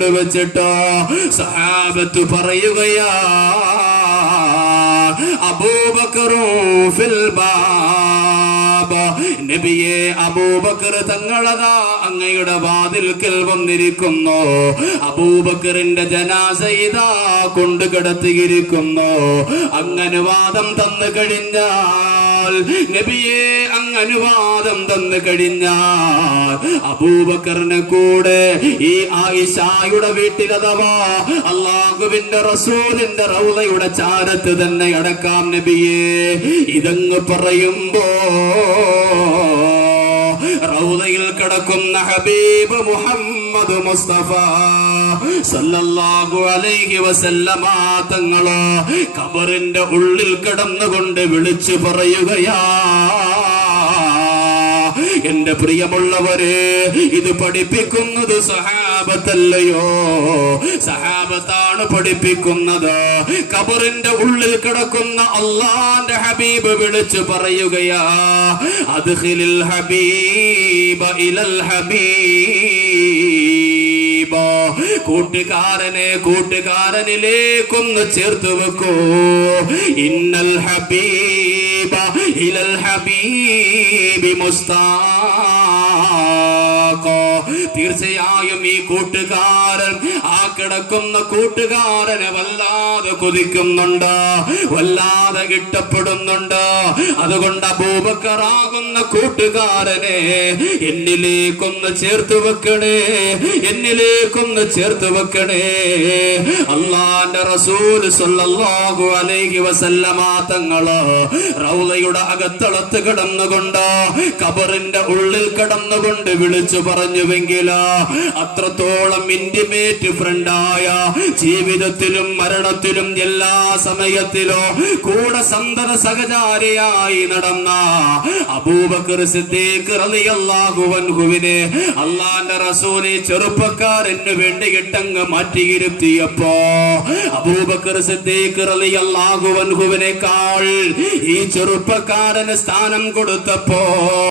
കൊണ്ടുവച്ചിട്ടോ സഹാബത്ത് പറയുകയാ അബൂബക്കറും ഫിൽ ബാബ്, നബിയെ അബൂബക്കർ തങ്ങളതാ അങ്ങയുടെ വാതിൽക്കൽ വന്നിരിക്കുന്നു. അബൂബക്കറിന്റെ ജനാസ ഇതാ കൊണ്ടു കിടത്തിയിരിക്കുന്നു. അങ്ങനുവാദം തന്നു കഴിഞ്ഞാൽ, നബിയെ അങ്ങനുവാദം തന്നു കഴിഞ്ഞാൽ അബൂബക്കറിനെ കൂടെ ഈ ആയിഷയുടെ വീട്ടിൽ അഥവാ അല്ലാഹുവിന്റെ റസൂലിന്റെ റൗളയുടെ ചാരത്ത് തന്നെ അടക്കാം നബിയെ. ഇതങ്ങ് പറയുമ്പോ റൗളയിൽ കിടക്കുന്ന ഹബീബ് മുഹമ്മദ് മുസ്തഫ സല്ലല്ലാഹു അലൈഹി വസല്ലമ തങ്ങള് ഖബറിന്റെ ഉള്ളിൽ കിടന്നുകൊണ്ട് വിളിച്ചു പറയുകയാ, എന്റെ പ്രിയമുള്ളവരെ, ഇത് പഠിപ്പിക്കുന്നത് സഹാബത്തല്ലയോ? സഹാബത്താണ് പഠിപ്പിക്കുന്നത്. ഖബറിന്റെ ഉള്ളിൽ കിടക്കുന്ന അല്ലാഹുവിന്റെ ഹബീബ് വിളിച്ചു പറയുകയാ, അദ്ഖിലിൽ ഹബീബ ഇലൽ ഹബീബ, കൂട്ടുകാരനെ കൂട്ടുകാരനിലേക്കൊന്ന് ചേർത്ത് വെക്കൂ. ഇന്നൽ ഹബീബ ഇലൽ ഹബീബി മുസ്താഖ്, തീർച്ചയായും ഈ കൂട്ടുകാരൻ ആ കിടക്കുന്ന കൂട്ടുകാരനെ വല്ലാതെ കൊതിക്കുന്നുണ്ട്, വല്ലാതെ ഇഷ്ടപ്പെടുന്നുണ്ട്. അതുകൊണ്ട് അബൂബക്കറാകുന്ന കൂട്ടുകാരനെ എന്നിലേക്കൊന്ന് ചേർത്ത് വെക്കണേ, എന്നിലേക്കൊന്ന് ചേർത്ത് വെക്കണേ. അല്ലാഹുവിന്റെ റസൂൽ സല്ലല്ലാഹു അലൈഹി വസല്ലമ തങ്ങള് റൗളയുടെ അകത്തളത്ത് കിടന്നുകൊണ്ട് ഖബറിന്റെ ഉള്ളിൽ കിടന്നുകൊണ്ട് വിളിച്ചു പറഞ്ഞുവെങ്കിൽ അത്രത്തോളം ഇന്റിമേറ്റ് ഫ്രണ്ടായ, ജീവിതത്തിലും മരണത്തിലും എല്ലാ സമയത്തിലും കൂടെ സന്തത സഹചാരിയായി നടന്ന അബൂബക്കർ സിദ്ദീഖ് റളിയല്ലാഹു അൻഹുവിനെ അല്ലാഹുവിന്റെ റസൂൽ ചെറുപ്പക്കാരന് വേണ്ടി ഇട്ടങ്ങ് മാറ്റിയിരുത്തിയപ്പോ അബൂബക്കർ സിദ്ദീഖ് റളിയല്ലാഹു അൻഹുവിനേക്കാൾ ഈ ചെറുപ്പക്കാരന് സ്ഥാനം കൊടുത്തപ്പോ